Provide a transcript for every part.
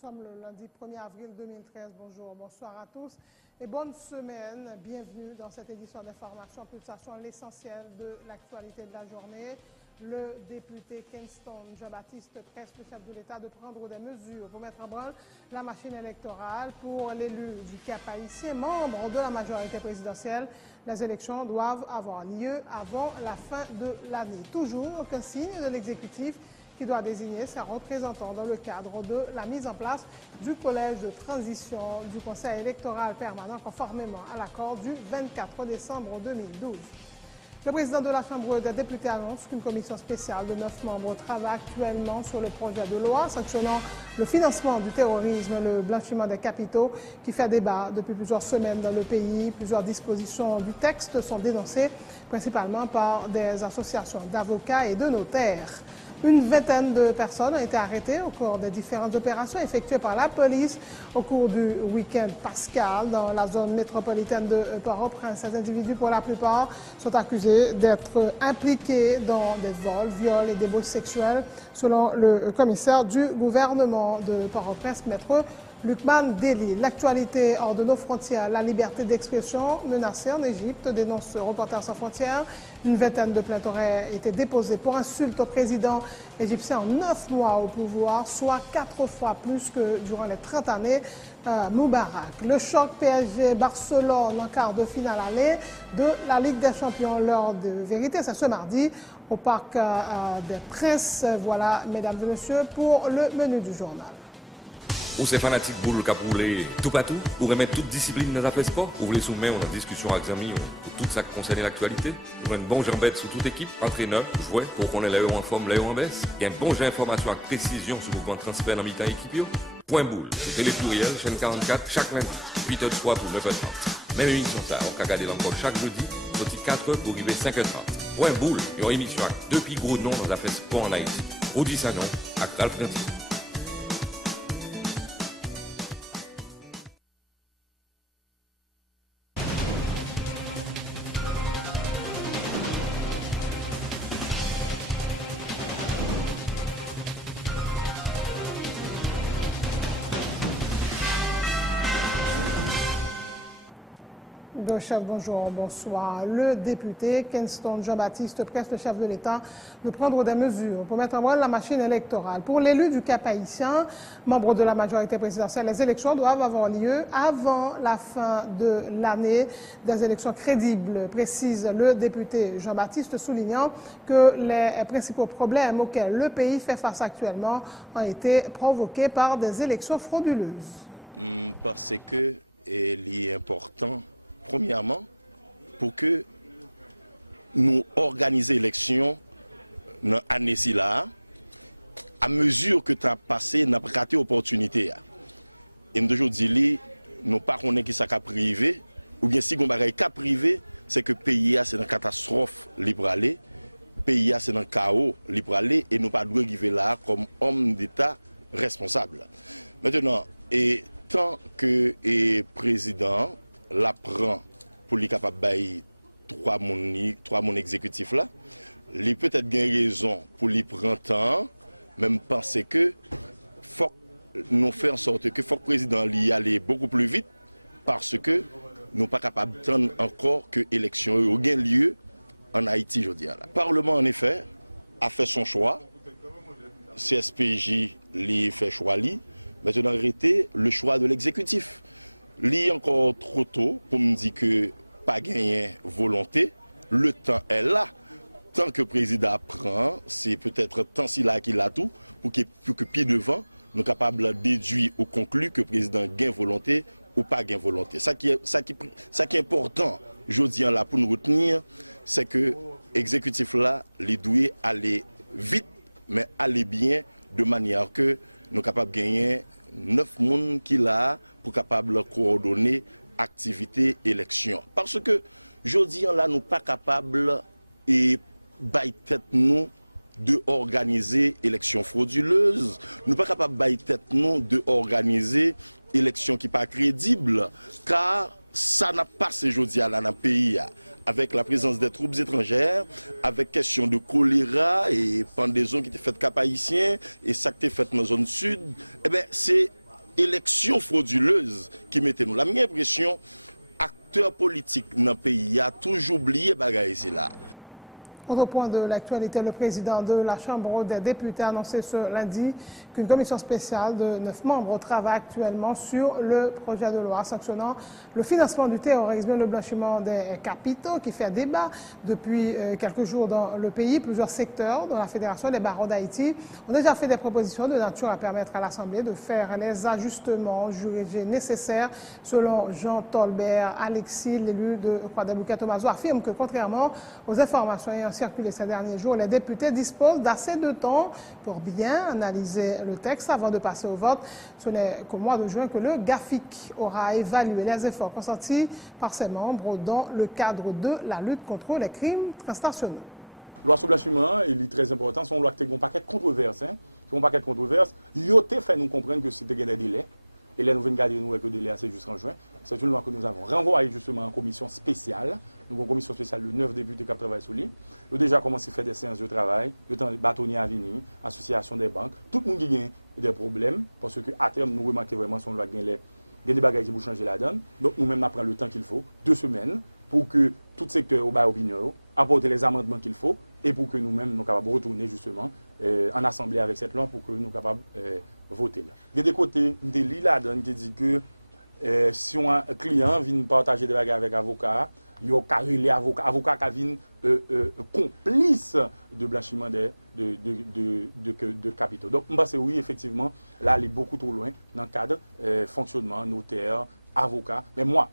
sommes le lundi 1er avril 2013. Bonjour, bonsoir à tous et bonne semaine. Bienvenue dans cette édition d'information Pulsation, l'essentiel de l'actualité de la journée. Le député Kingston Jean-Baptiste presse le chef de l'État de prendre des mesures pour mettre en branle la machine électorale. Pour l'élu du Cap-Haïtien, membre de la majorité présidentielle, les élections doivent avoir lieu avant la fin de l'année. Toujours aucun signe de l'exécutif qui doit désigner ses représentants dans le cadre de la mise en place du collège de transition du Conseil électoral permanent conformément à l'accord du 24 décembre 2012. Le président de la Chambre des députés annonce qu'une commission spéciale de 9 membres travaille actuellement sur le projet de loi sanctionnant le financement du terrorisme et le blanchiment des capitaux qui fait débat depuis plusieurs semaines dans le pays. Plusieurs dispositions du texte sont dénoncées principalement par des associations d'avocats et de notaires. Une vingtaine de personnes ont été arrêtées au cours des différentes opérations effectuées par la police au cours du week-end pascal dans la zone métropolitaine de Port-au-Prince. Ces individus, pour la plupart, sont accusés d'être impliqués dans des vols, viols et débauches sexuelles, selon le commissaire du gouvernement de Port-au-Prince, maître Lucman Deli. L'actualité hors de nos frontières, la liberté d'expression menacée en Égypte, dénonce Reporters sans frontières. Une vingtaine de plaintes auraient été déposées pour insulte au président égyptien en 9 mois au pouvoir, soit 4 fois plus que durant les 30 années Moubarak. Le choc PSG-Barcelone en quart de finale aller de la Ligue des Champions. L'heure de vérité, c'est ce mardi au Parc des Princes. Voilà, mesdames et messieurs, pour le menu du journal. Ou c'est fanatique pour le cap rouler tout partout, ou remettre toute discipline dans la sport, ou voulez soumettre en discussion avec les amis pour tout ça qui concerne l'actualité, ou une bonne jambette sur toute équipe, entraîneur, joueur, pour qu'on ait l'air en forme, l'air en baisse, et un bon jeu d'information avec précision sur le plan de transfert dans mi-temps équipe. Point boule, sur Télépluriel, chaîne 44, chaque lundi, 8h03 pour 9h30. Même émission ça, on peut regarder encore chaque jeudi, sorti 4h pour arriver 5h30. Point boule, une émission avec deux plus gros noms dans la fête sport en Haïti. Audi Sanon, avec Ralph Nanty. Chef, bonjour, bonsoir. Le député Kingston Jean-Baptiste presse le chef de l'État de prendre des mesures pour mettre en branle la machine électorale. Pour l'élu du Cap-Haïtien, membre de la majorité présidentielle, les élections doivent avoir lieu avant la fin de l'année. Des élections crédibles, précise le député Jean-Baptiste, soulignant que les principaux problèmes auxquels le pays fait face actuellement ont été provoqués par des élections frauduleuses. Parce que il est important, premièrement, pour que nous organisions l'élection dans l'année là, à mesure que tu as passé, nous avons raté l'opportunité. Et nous aujourd'hui, nous ne connaissons pas qui ça a privé, ou bien si on a cas privé, c'est que le pays c'est dans la catastrophe libre aller, le pays c'est dans le chaos libre aller, et nous ne pouvons pas arriver là comme homme d'État responsable. Maintenant, et tant que le président l'apprend pour lui capable bailler trois mon exécutifs là, il peut-être gain raison pour lui prendre temps, même penser que faut nous faire en sorte que faut que le président y aller beaucoup plus vite parce que nous pas capable d'attendre encore que l'élection ait lieu en Haïti aujourd'hui. Le Parlement en effet a fait son choix, CSPJ lui fait choix lui. Maintenant, arrêter le choix de l'exécutif. Il est encore trop tôt pour me dire que pas gagné volonté. Le temps est là. Tant que le président apprend, c'est peut-être tant s'il a qu'il a tout pour que pied devant, nous sommes capables de déduire ou conclure que le président gagne volonté ou pas gagne volonté. Ça qui est important, je dis là pour nous retenir, c'est que l'exécutif là, il doit aller vite, mais aller bien de manière que nous sommes capables de gagner 9 personnes qui là pour capable coordonner activité élection. Parce que je dis là, nous pas capables et bailler tête nous de organiser élection frauduleuse. Nous pas capables bailler tête nous de organiser élection qui pas crédible car ça n'a pas passé aujourd'hui là dans le pays. Avec la présence des troupes étrangères, avec question de choléra et pendaison qui était faite cap haïtien et ça qui était fait dans la zone sud, eh bien c'est élection frauduleuse qui mettait nous. La même impression, acteurs politiques dans le pays a toujours oublié bagaille c'est là. Autre point de l'actualité, le président de la Chambre des députés a annoncé ce lundi qu'une commission spéciale de 9 membres travaille actuellement sur le projet de loi sanctionnant le financement du terrorisme et le blanchiment des capitaux qui fait débat depuis quelques jours dans le pays. Plusieurs secteurs de la Fédération des barreaux d'Haïti ont déjà fait des propositions de nature à permettre à l'Assemblée de faire les ajustements juridiques nécessaires. Selon Jean Tolbert Alexis, l'élu de Croix-des-Bouquets Thomaso, affirme que contrairement aux informations ayant circulé ces derniers jours, les députés disposent d'assez de temps pour bien analyser le texte avant de passer au vote. Ce n'est qu'au mois de juin que le GAFIC aura évalué les efforts consentis par ses membres dans le cadre de la lutte contre les crimes transnationaux. La loi sur le blanchiment, il est très important, c'est une loi qui a un paquet de controverses. C'est un paquet de controverses. Il a fait nous comprendre que c'était des délais. Et là, nous venons garder nous avec le délai assez jusqu'en juin. C'est une loi que nous avons renvoyée justement en commission spéciale. Donc, en commission spéciale de 9 députés qui travaillent sur lui. Nous avons déjà commencé à faire des séances de travail, le temps bâtonnier à venir, association des banques. Tout le monde qui a des problèmes, parce qu'à terme, nous remarquons vraiment son loi qui a des bagages qui vont changer la donne. Donc, nous-mêmes, nous prenons le temps qu'il faut, 2 semaines, pour que tout secteur au bas opinion apporte les amendements qu'il faut et pour que nous-mêmes, nous soyons capables de retourner justement en assemblée avec cette loi pour que nous soyons capables de voter. Il y a des côtés de l'île là-dedans qui dit que si un client vient partager des bagages avec un avocat, il y a les avocats qui viennent complices de blanchiment de capitaux. Donc, je pense que oui, effectivement, là, elle est beaucoup trop loin dans le cadre fonctionnement, notaire, avocat. Mais moi,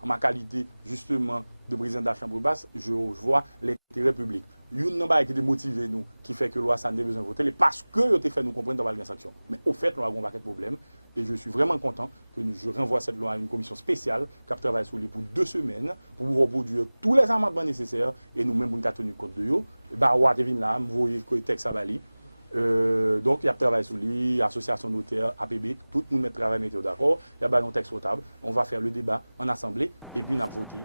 en ma qualité justement de président de la Chambre basse, je vois l'intérêt public. Il y a une chose qui motive nous, qui fait que la loi ça n'a besoin de voter, parce que vous avez fait nous comprendre dans la sanction. Mais au fait, nous avons un paquet de problèmes et je suis vraiment content que je renvoie cette loi à une commission spéciale qui travaille sur lui pour 2 semaines pour pouvoir produire tous les amendements nécessaires et nous-mêmes pour nous tenir compte de eux. Baroua devine là, vous voyez le texte à Bali. Donc, il y a travail sur lui, association notaire, APB, tout le monde met travail, mettez d'accord. Il y a un texte au table. On va faire le débat en assemblée et puis on va voter.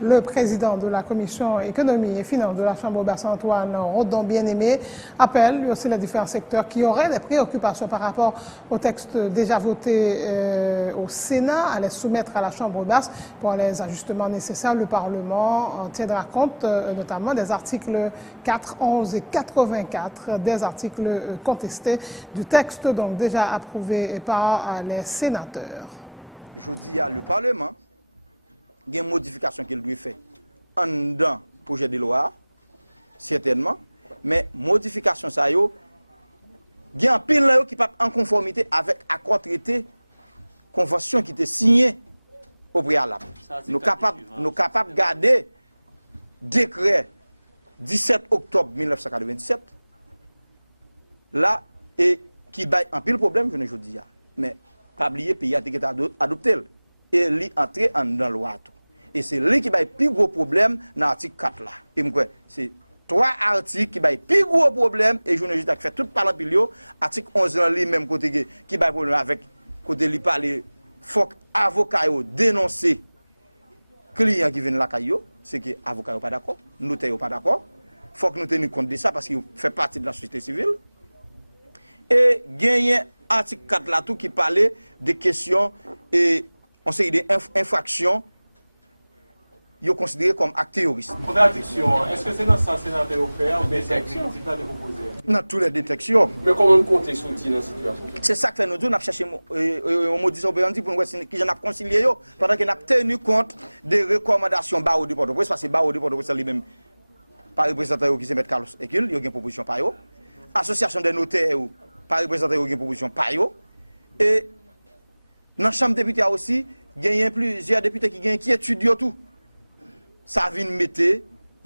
Le président de la Commission économie et finances de la Chambre basse, Antoine Rodon Bien-Aimé, appelle lui aussi les différents secteurs qui auraient des préoccupations par rapport au texte déjà voté au Sénat à les soumettre à la Chambre basse pour les ajustements nécessaires. Le Parlement en tiendra compte notamment des articles 4, 11 et 84, des articles contestés du texte donc déjà approuvé par les sénateurs. Je dis à le Parlement, il y a une modification qu'il doit faire en dedans projet de loi, certainement, mais modification ça yo, il y a un pile là qui pas en conformité avec accord traité, convention qui était signée au préalable. Nous capables de garder décret 17 octobre 1997 là et qui baille un pile problème je ne dis pas. Mais pas oublier pays a été adopté et lui entrer en dans loi. Et c'est lui qui a le plus gros problème dans l'article 4 là. Et c'est 3 articles qui a le plus gros problème et je ne dis pas fait tout par l'empilio. Article 11 là lui même côté qui a problème avec côté lui parler faut avocat dénoncer client qui vient la caillou, c'est que avocat pas d'accord, notaire pas d'accord. Faut que nous tenions compte de ça parce qu'il fait partie de la société civile. Et gagner article 4 là tout qui parlait des questions et on sait des infractions ils considérés comme actes terroristes. Contradiction, est-ce que c'est dans ça sénateur offert ou bien c'est exécutif là de proposer? Dans toutes les détections. Mais comment on compte les sortir dans cette situation? C'est ça que fait nous deux, nous avons cherché un modus operandi pour nous voir qui j'en a concilié pendant qu'on a tenu compte des recommandations Barreau de Port-au-Prince parce que Barreau de Port-au-Prince lui-même par représentant qui se met Carlos Ekil, il y a une proposition par eux. Association des notaires par représentant il y a une proposition par eux. Et dans la Chambre des députés aussi, il y a plusieurs députés qui étudient tout. Ça vient mettre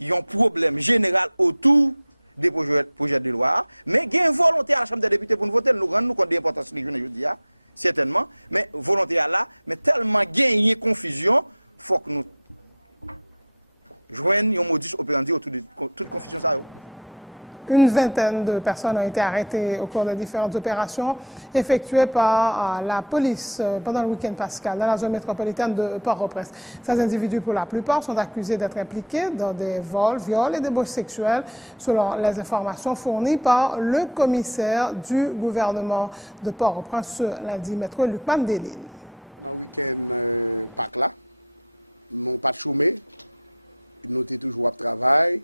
un problème général autour des projets de loi, mais il y a une volonté à la Chambre des députés pour nous voter, nous rendre compte de l'importance de aujourd'hui, certainement, mais volonté à là, mais tellement gagner confusion, il faut que nous joignons un modus operandi autour de toute confusion. Une vingtaine de personnes ont été arrêtées au cours de différentes opérations effectuées par la police pendant le week-end pascal dans la zone métropolitaine de Port-au-Prince. Ces individus, pour la plupart, sont accusés d'être impliqués dans des vols, viols et débauches sexuelles, selon les informations fournies par le commissaire du gouvernement de Port-au-Prince ce lundi, Maître Luc Mandelin. Dans le week-end Pâques là, nous n'avons pas de chômé, nous sommes toujours au travail.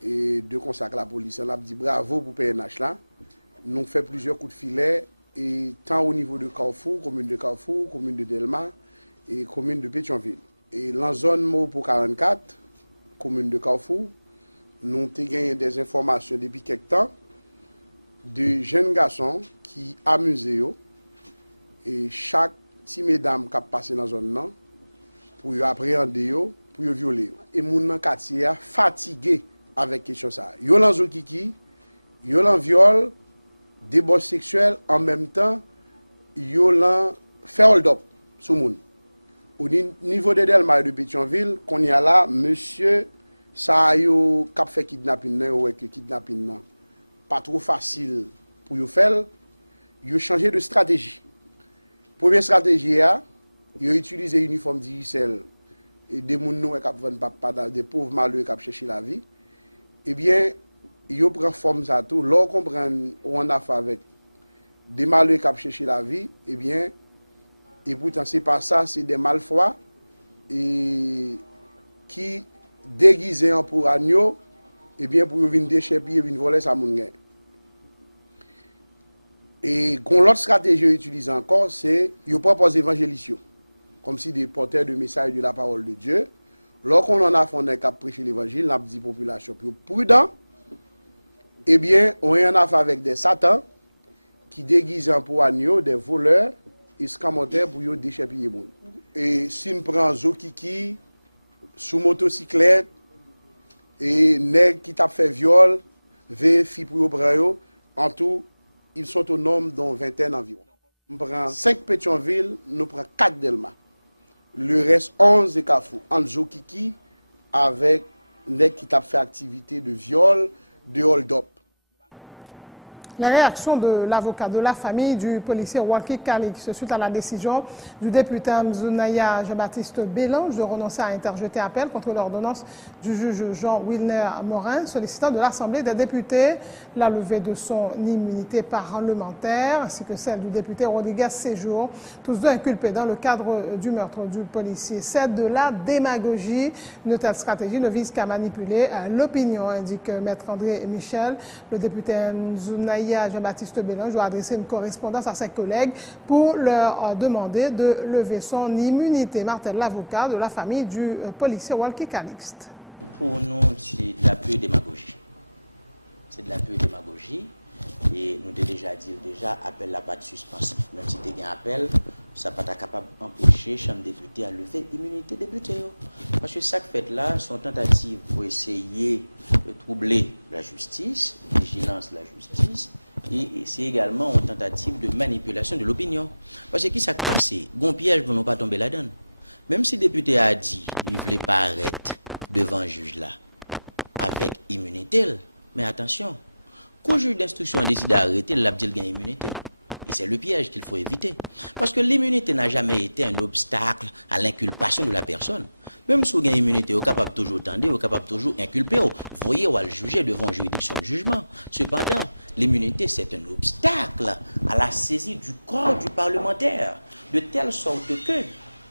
Et de consacrer la police, on a dit bravo pour PNH là. Nous avons fait plusieurs coups de filet, et tant au niveau de Carrefour, commune de Carrefour, commune de Delma et commune de Pétionville. Et dans la zone Mopo 44, commune de Carrefour, nous avons gagné des informations depuis quelque temps de jeunes garçons qui amusaient et chaque petit mesdames qui a passé dans la zone là pour appréhender, pour violer. Et mon quartier a fatigué avec question ça. Yo lan zokiki, yo lan viol, débauche sexuelle, en même temps, yo lan fait hold up sous moun. Au niveau de Delma et de Pétionville, qu'on y a là, monsieur, ça yo kap fait kidnapping nan, ou que kidnapping nan, pas trop facile pour yo faire, yo changé de stratégie. Première stratégie a, yo utilisé uniforme d'ISL et des moun nou kap vendre papa, des pauvres malheureux kap chercher la vie. Eh bien, ils prennent forme ça tout. Lorsqu'on prend on a affaire avec des malheureux qui cherchent la vie, eh bien, et pourtant, c'est pas ça, c'est des malfroids et qui déguisés en pour agneau, eh bien, pour venir déchéper, venir voler ça moun gen. Et l'autre stratégie utilisée encore, c'est ils proposent évangélisation, comme si des porteurs de messages de la parole de Dieu. Lorsqu'on en a fondé qu'à prêcher l'évangile, on a dit population plus prudent, eh bien, on y en a fait avec des satans qui déguisent pour agneau, des voleurs, escamotaires pour déchapper les gens. Et si on prend Zokiki, sous motocyclette, et nèg qui t'a fait viol, filles pour prendre, en tout, ils sont au nombre d'une vingtaine environ. On prend 5 Pétionville, nous prenons 4 Delma. Le reste 11 de Carrefour, en Zokiki, avec les qui t'a fait activité de viol, de hold-up. La réaction de l'avocat de la famille du policier Walkie Calix suite à la décision du député Mzounaya Jean-Baptiste Bélange de renoncer à interjeter appel contre l'ordonnance du juge Jean-Wilner Morin sollicitant de l'Assemblée des députés la levée de son immunité parlementaire ainsi que celle du député Rodriguez Séjour, tous deux inculpés dans le cadre du meurtre du policier. C'est de la démagogie. Une telle stratégie ne vise qu'à manipuler l'opinion, indique Maître André Michel. Le député Mzounaya Jean-Baptiste Bélange doit adresser une correspondance à ses collègues pour leur demander de lever son immunité. Martel, l'avocat de la famille du policier Walkie Calixte. Pour nous, c'est de la pure démagogie. C'est de la pure démagogie. Et nous avons déjà dit, appel la pas de suspensif. Même si tu as un appel, ça n'est pas capable d'empêcher la Chambre des députés à lever l'immunité des députés. Parce que ça fait là, sont tentatives pour essayer de troubler la justice, la vigilance de la justice, et c'est également une tentative de manipulation de l'opinion. Parce que qui s'est passé? Gon piège pour ne pas tomber là-dedans. Même si le député a dit qu'il ne voulait pas arrêter devant le juge là, avec immunité, mais attention. Quand le juge d'instruction a décidé d'arrêter, il a dit qu'il y a immunité. Et c'est le piège qu'il faut éviter. Parce que l'immunité n'a jamais été un obstacle à l'inculpation de la personne. Même si vous avez une immunité, vous êtes capable toujours tendre, vous êtes capable toujours inculper, vous voyez, ou à le juger devant une juridiction de jugement. Cependant, l'immunité, c'est un obstacle à la saisie du corps du parlementaire. De telle sorte que,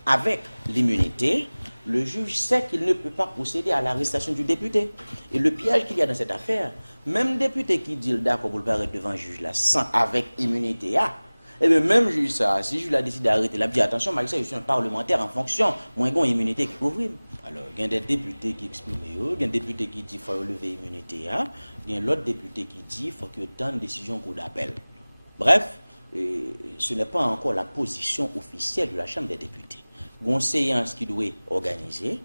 avec l'immunité, le juge sait qu'il ne peut pas procéder à l'arrestation du député. Et le piège qu'il y a dans cette affaire, même député qui dit d'accord pour le paraître devant un juge là, sans avec immunité, et bien même juge ça, si je l'ai décidé d'arrêter, là, dit attention, malgré ça, je suis un parlementaire en fonction, moi j'ai une immunité qui couvre. Alors, il y a des députés qui expriment, il y a des députés qui disent qu'il faut lever l'immunité, il y a l'autre député qui dit qu'il faut qu'il y ait tant de décisions qu'on appelle. Bref, ce n'est pas encore la position officielle de la Chambre des députés. Une séance qui doit être organisée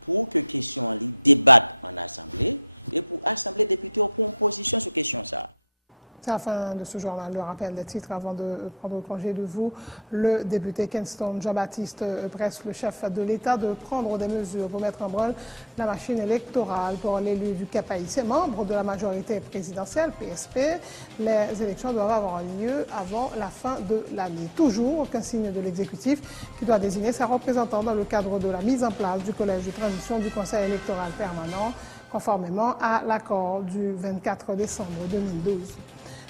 pour que question en débattent en assemblée et pour l'Assemblée des députés pour une position sur question ça. C'est la fin de ce journal. Le rappel des titres avant de prendre congé de vous. Le député Kingston Jean-Baptiste presse le chef de l'État de prendre des mesures pour mettre en branle la machine électorale pour l'élu du Cap-Haïtien, membre de la majorité présidentielle, PSP. Les élections doivent avoir lieu avant la fin de l'année. Toujours aucun signe de l'exécutif qui doit désigner sa représentante dans le cadre de la mise en place du collège de transition du Conseil électoral permanent, conformément à l'accord du 24 décembre 2012.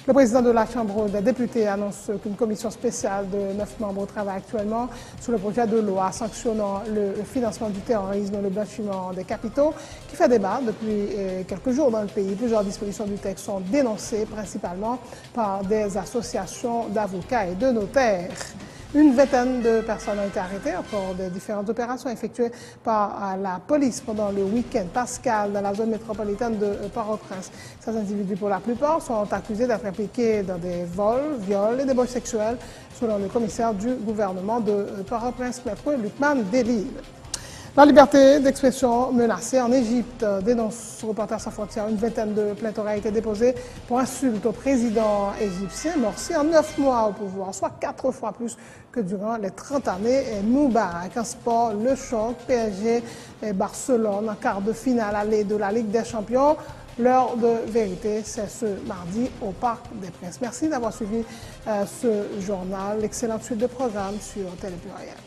Le président de la Chambre des députés annonce qu'une commission spéciale de 9 membres travaille actuellement sur le projet de loi sanctionnant le financement du terrorisme et le blanchiment des capitaux qui fait débat depuis quelques jours dans le pays. Plusieurs dispositions du texte sont dénoncées principalement par des associations d'avocats et de notaires. Une vingtaine de personnes ont été arrêtées au cours des différentes opérations effectuées par la police pendant le week-end pascal dans la zone métropolitaine de Port-au-Prince. Ces individus, pour la plupart, sont accusés d'être impliqués dans des vols, viols et débauches sexuelles, selon le commissaire du gouvernement de Port-au-Prince, Maître Lucman Delille. La liberté d'expression menacée en Égypte, dénonce Reporters sans frontières. Une vingtaine de plaintes auraient été déposées pour insulte au président égyptien, Morsi, en 9 mois au pouvoir, soit 4 fois plus que durant les 30 années Moubarak. En sport, le choc PSG et Barcelone en quart de finale aller de la Ligue des Champions. L'heure de vérité, c'est ce mardi au Parc des Princes. Merci d'avoir suivi ce journal. Excellente suite de programmes sur Télé Pluriel.